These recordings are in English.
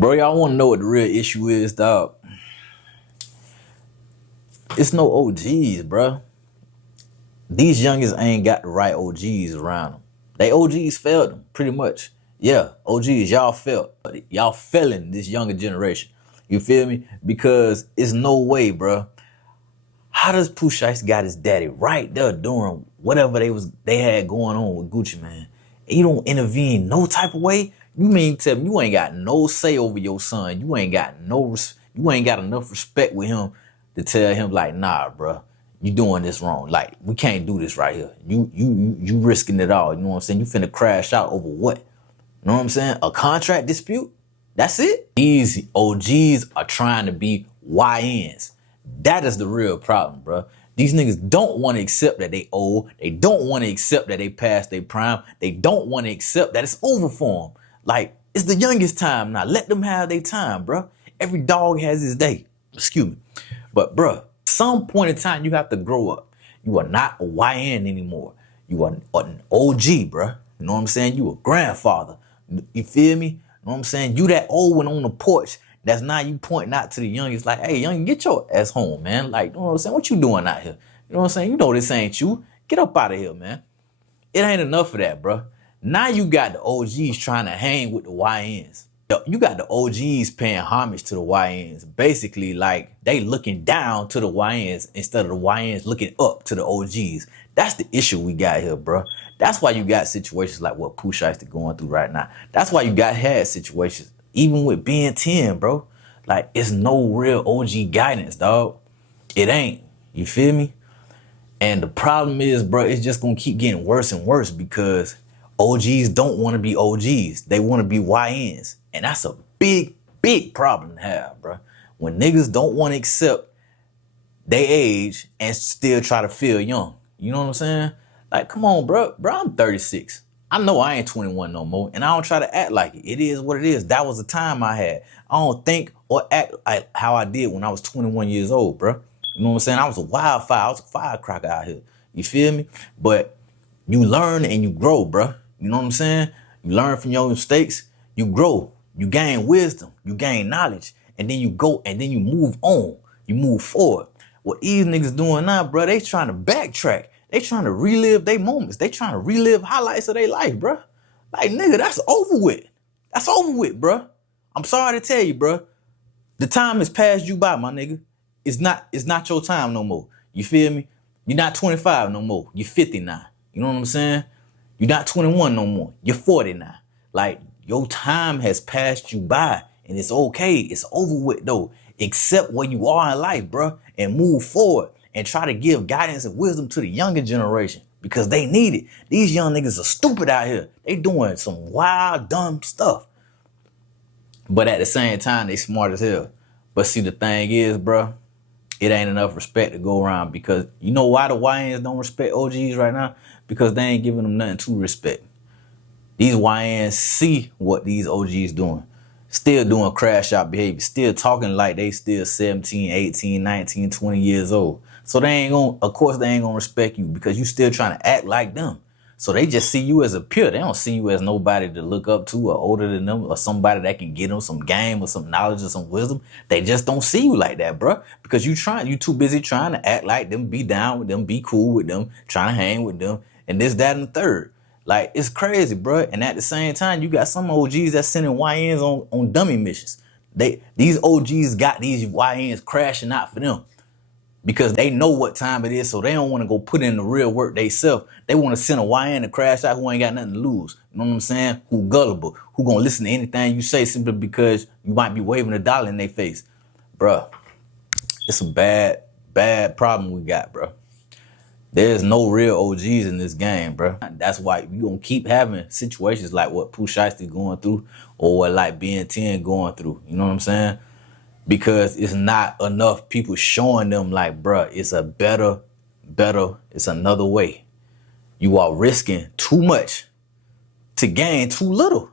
Bro, y'all want to know what the real issue is, dog? It's no OGs, bro. These youngins ain't got the right OGs around them. They OGs failed them, pretty much. Yeah, OGs, y'all failed. Y'all failing this younger generation. You feel me? Because it's no way, bro. How does Pooh Shiesty got his daddy right there doing whatever they had going on with Gucci Mane? And you don't intervene no type of way? You mean tell me you ain't got no say over your son? You ain't got enough respect with him to tell him like, nah, bro, you doing this wrong. Like, we can't do this right here. You risking it all. You know what I'm saying? You finna crash out over what? You know what I'm saying? A contract dispute? That's it? These OGs are trying to be YNs. That is the real problem, bro. These niggas don't want to accept that they old. They don't want to accept that they passed their prime. They don't want to accept that it's over for them. Like, it's the youngest time now. Let them have their time, bro. Every dog has his day. Excuse me. But, bro, some point in time, you have to grow up. You are not a YN anymore. You are an OG, bro. You know what I'm saying? You a grandfather. You feel me? You know what I'm saying? You that old one on the porch. That's not you pointing out to the youngest like, hey, young, get your ass home, man. Like, you know what I'm saying? What you doing out here? You know what I'm saying? You know this ain't you. Get up out of here, man. It ain't enough of that, bro. Now you got the OGs trying to hang with the YNs. You got the OGs paying homage to the YNs. Basically, like, they looking down to the YNs instead of the YNs looking up to the OGs. That's the issue we got here, bro. That's why you got situations like what Pooh Shiesty going through right now. That's why you had situations, even with Ben 10, bro. Like, it's no real OG guidance, dog. It ain't. You feel me? And the problem is, bro, it's just gonna keep getting worse and worse because OGs don't want to be OGs. They want to be YNs. And that's a big, big problem to have, bro. When niggas don't want to accept their age and still try to feel young. You know what I'm saying? Like, come on, bro. Bro, I'm 36. I know I ain't 21 no more, and I don't try to act like it. It is what it is. That was the time I had. I don't think or act like how I did when I was 21 years old, bro. You know what I'm saying? I was a wildfire. I was a firecracker out here. You feel me? But you learn and you grow, bro. You know what I'm saying? You learn from your mistakes. You grow. You gain wisdom. You gain knowledge. And then you go and then you move on. You move forward. What these niggas doing now, bro, they trying to backtrack. They trying to relive their moments. They trying to relive highlights of their life, bro. Like, nigga, that's over with. That's over with, bro. I'm sorry to tell you, bro. The time has passed you by, my nigga. It's not your time no more. You feel me? You're not 25 no more. You're 50 now. You know what I'm saying? You're not 21 no more. You're 40 now. Like, your time has passed you by, and it's okay. It's over with, though. Accept where you are in life, bro, and move forward and try to give guidance and wisdom to the younger generation because they need it. These young niggas are stupid out here. They doing some wild, dumb stuff. But at the same time, they smart as hell. But see, the thing is, bro, it ain't enough respect to go around because you know why the YNs don't respect OGs right now? Because they ain't giving them nothing to respect. These YNs see what these OGs doing. Still doing crash out behavior. Still talking like they still 17, 18, 19, 20 years old. So they ain't gonna respect you because you still trying to act like them. So they just see you as a peer. They don't see you as nobody to look up to or older than them or somebody that can give them some game or some knowledge or some wisdom. They just don't see you like that, bro. Because you too busy trying to act like them, be down with them, be cool with them, trying to hang with them, and this, that, and the third. Like, it's crazy, bro. And at the same time, you got some OGs that's sending YNs on dummy missions. These OGs got these YNs crashing out for them because they know what time it is, so they don't want to go put in the real work themselves. They want to send a YN to crash out who ain't got nothing to lose. You know what I'm saying? Who gullible, who gonna listen to anything you say simply because you might be waving $1 in their face. Bruh, it's a bad, bad problem we got, bruh. There's no real OGs in this game, bro. That's why you gonna keep having situations like what Pooh Shiesty going through or what like Ben 10 going through. You know what I'm saying? Because it's not enough people showing them like, bro, it's a better, it's another way. You are risking too much to gain too little.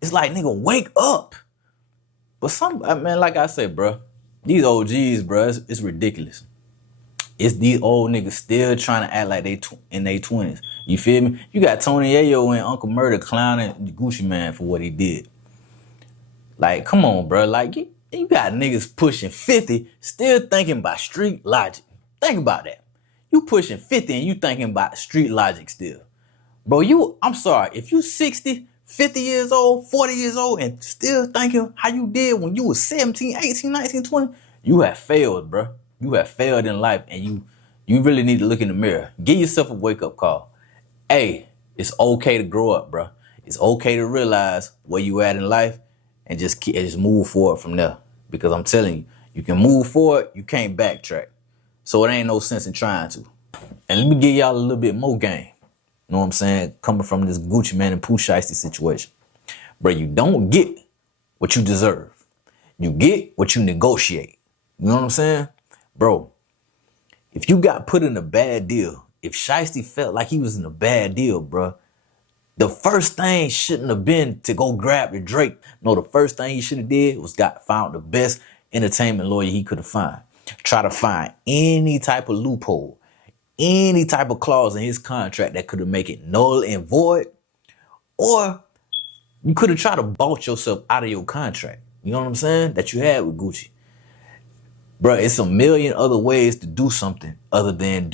It's like, nigga, wake up. But like I said, bro, these OGs, bro, it's ridiculous. It's these old niggas still trying to act like they in their 20s. You feel me? You got Tony Yayo and Uncle Murder clowning Gucci Mane for what he did. Like, come on, bro. Like, you got niggas pushing 50, still thinking about street logic. Think about that. You pushing 50 and you thinking about street logic still. Bro, I'm sorry, if you 60, 50 years old, 40 years old, and still thinking how you did when you was 17, 18, 19, 20, you have failed, bro. You have failed in life, and you really need to look in the mirror. Give yourself a wake-up call. Hey, it's okay to grow up, bro. It's okay to realize where you at in life and just move forward from there. Because I'm telling you, you can move forward, you can't backtrack. So it ain't no sense in trying to. And let me give y'all a little bit more game. You know what I'm saying? Coming from this Gucci Mane and Pooh Shiesty situation. Bro, you don't get what you deserve. You get what you negotiate. You know what I'm saying? Bro, if you got put in a bad deal, if Shiesty felt like he was in a bad deal, bro, the first thing shouldn't have been to go grab the Drake. No, the first thing he should have did was found the best entertainment lawyer he could have found. Try to find any type of loophole, any type of clause in his contract that could have made it null and void, or you could have tried to vault yourself out of your contract. You know what I'm saying? That you had with Gucci. Bro, it's a million other ways to do something other than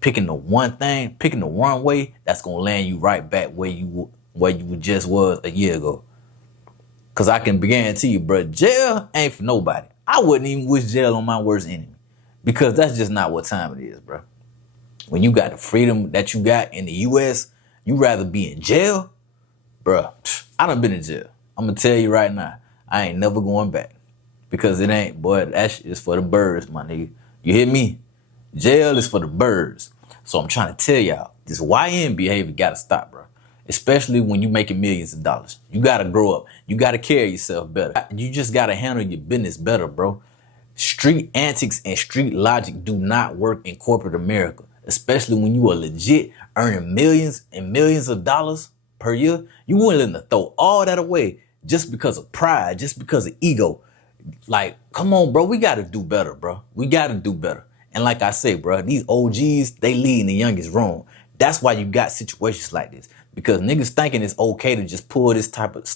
picking the one thing, picking the one way that's gonna land you right back where you just was a year ago. Cause I can guarantee you, bro, jail ain't for nobody. I wouldn't even wish jail on my worst enemy, because that's just not what time it is, bro. When you got the freedom that you got in the U.S., you rather be in jail? Bruh, I done been in jail. I'm gonna tell you right now, I ain't never going back. Because it ain't, boy, that shit is for the birds, my nigga. You hear me? Jail is for the birds. So I'm trying to tell y'all, this YN behavior gotta stop, bro. Especially when you making millions of dollars. You gotta grow up. You gotta carry yourself better. You just gotta handle your business better, bro. Street antics and street logic do not work in corporate America. Especially when you are legit earning millions and millions of dollars per year. You willing to throw all that away just because of pride, just because of ego. Like, come on, bro. We got to do better, bro. We got to do better. And like I say, bro, these OGs, they leading the youngest wrong. That's why you got situations like this. Because niggas thinking it's okay to just pull these type of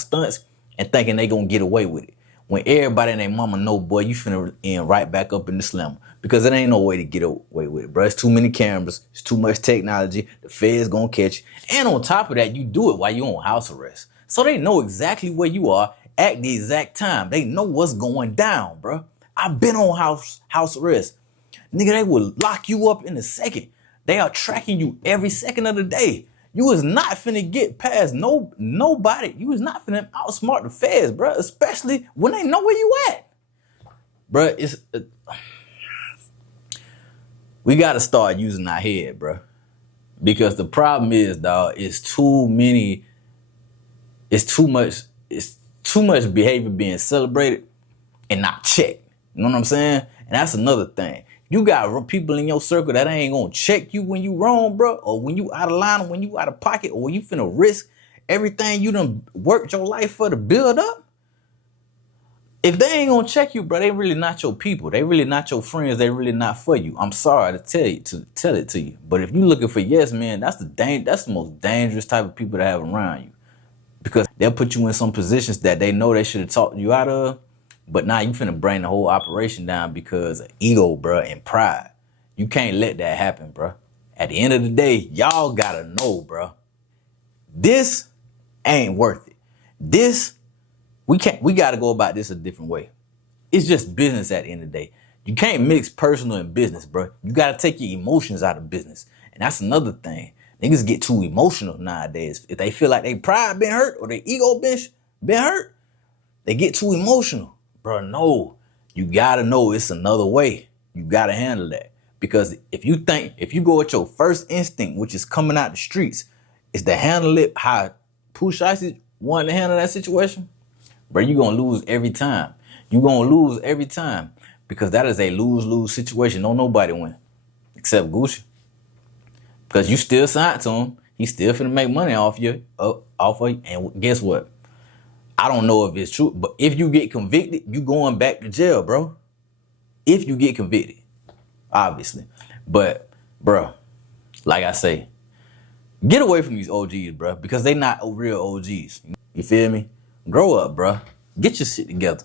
stunts and thinking they gonna get away with it. When everybody and their mama know, boy, you finna end right back up in the slammer. Because it ain't no way to get away with it, bro. It's too many cameras. It's too much technology. The feds gonna catch you. And on top of that, you do it while you on house arrest. So they know exactly where you are at the exact time. They know what's going down, bro. I've been on house arrest. Nigga, they will lock you up in a second. They are tracking you every second of the day. You was not finna get past nobody. You was not finna outsmart the feds, bro. Especially when they know where you at. Bro, we gotta start using our head, bro. Because the problem is, dog, it's too much behavior being celebrated and not checked. You know what I'm saying? And that's another thing. You got people in your circle that ain't gonna check you when you wrong, bro, or when you out of line, or when you out of pocket, or when you finna risk everything you done worked your life for to build up. If they ain't gonna check you, bro, they really not your people. They really not your friends. They really not for you. I'm sorry to tell it to you. But if you looking for yes, man, that's the most dangerous type of people to have around you. Because they'll put you in some positions that they know they should have talked you out of. But now you finna bring the whole operation down because of ego, bro, and pride. You can't let that happen, bro. At the end of the day, y'all gotta know, bro. This ain't worth it. We gotta go about this a different way. It's just business at the end of the day. You can't mix personal and business, bro. You gotta take your emotions out of business. And that's another thing. Niggas get too emotional nowadays. If they feel like their pride been hurt or their ego been hurt, they get too emotional. Bro, no. You gotta know it's another way. You gotta handle that. Because if you go with your first instinct, which is coming out the streets, is to handle it how Pooh Shiesty wanted to handle that situation, bro, you're gonna lose every time. You're gonna lose every time. Because that is a lose-lose situation. Don't nobody win. Except Gucci. Because you still signed to him. He's still finna make money off you. And guess what? I don't know if it's true, but if you get convicted, you going back to jail, bro. If you get convicted, obviously. But, bro, like I say, get away from these OGs, bro, because they not real OGs. You feel me? Grow up, bruh. Get your shit together.